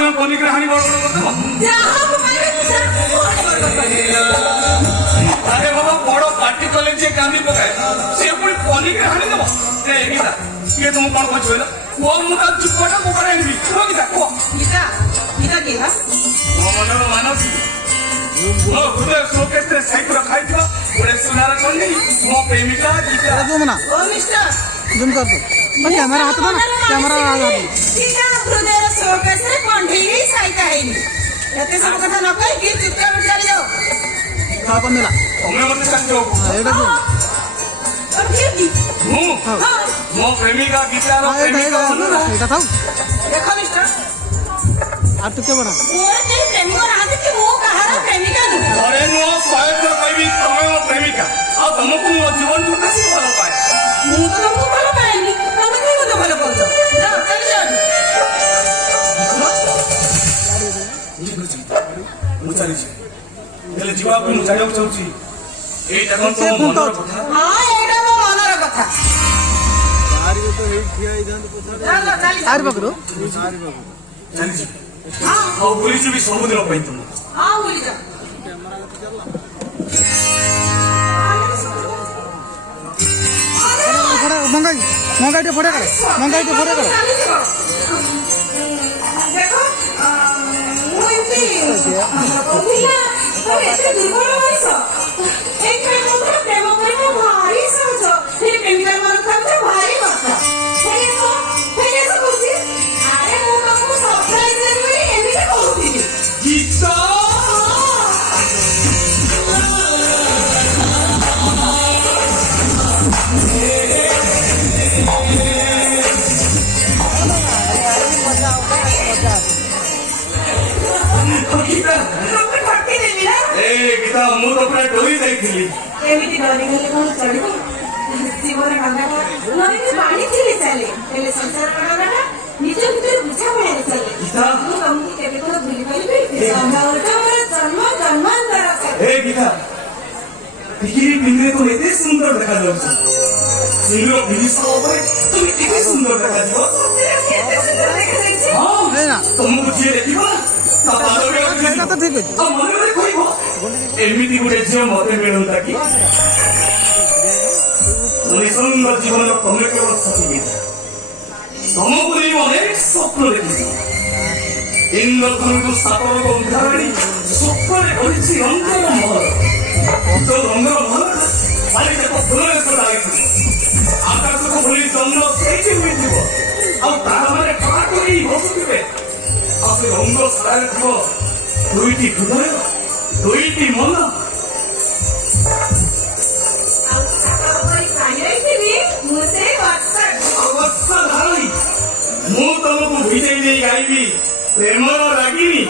तुम पनिक हानि बड़ बड़ करदब अरे बाबा बड़ पार्टी कले जे कांदी पकाए से पुणी पनिक हानि देव ए गीता ये तुम कौन कहछ बोल वो मुता चुपटा पकड़े एंडी को गीता को गीता गीता की हा मो मनर मानस मो हृदय शोकेस रे साइड रखाई था बड़े सुनारा कोनी मो प्रेमिका गीता मना ओ मिस्टर जूम कर दो बस कैमरा हाथ में ना कैमरा हाथ में गीता हृदय शोकेस रे कोंढी साइता हैनी एते सब कथा न कहि कि चुपचाप चली जाओ का बंदेला तुमने मत संजो एटा जो और फिर की मो प्रेमिका गीता रो प्रेमिका एटा था देखो मिस्टर आप तो क्या बड़ा मोर के प्रेमिका रहते कि वो कहारा प्रेमिका नु अरे नो शायद तो कहबी तमे मो प्रेमिका आ तुमको मो जीवन तू कैसे भलो पाए मु तो तुमको भलो पाएनी तुम भी मते भलो पाउछ जा चल जा मु चली हेले जीवा को मु जाइयो चाहूची एटा कोन तो मनर कथा हां एटा मो मनर कथा सारी तो हे ठिया इदान पछा चल चली सारी पकड़ो चली हां ओ पुलिस भी सब दिन पई तुम हां बोली जा कैमरा तो चलला अरे मंगाई मंगाई फोड़े करे देखो मुइती ओहिला तो एते दुर्बल होइस एक प्रेम करे भारी समझ फिर प्रेमिका मन खर्च भारी मत हेले सो खुशी अरे मु तुमको सरप्राइज देबी एमिते कहूती गीता गीता तुमको ठक्की देबी ना ए गीता मु तो पूरा डोरी देखली एमिति डरी गले कोन चढ़ी जीवन कांदा नदी में पानी चले चले हेले संसार पड़ाला ना निज भीतर बुझा पड़े चले गीता मु तुमको केबे तो भूली परिबे संभावटा मोर जन्मांतर से ए गीता टिकिरी पिंजरे तो एते सुंदर देखा जाउछ सिंगरो बिनिसा ऊपर तुम एते सुंदर देखा जाओ केते सुंदर देखा जाइछे हां है ना तुमको जे देखिबो ता पादरे एटा तो ठीक है आ मन में कहबो एमिति गुटे जे मते मिलुता कि निसंग जीवन तमे केवल सती तुमको नहीं अनेक स्वप्न देखी इंद्रधनु सातर उदाहरणी स्वप्न देखी रंगर महल जो रंगर महल सारी जाक फुलरे सजाई आकाश को भूली चंद्र सेठी हुई आ तारा माने ठाक होई बसुथिबे आ से रंग सारे थो दुईटी हृदय दुईटी मन मु तुमको विजय नहीं गायबी प्रेमर रागिनी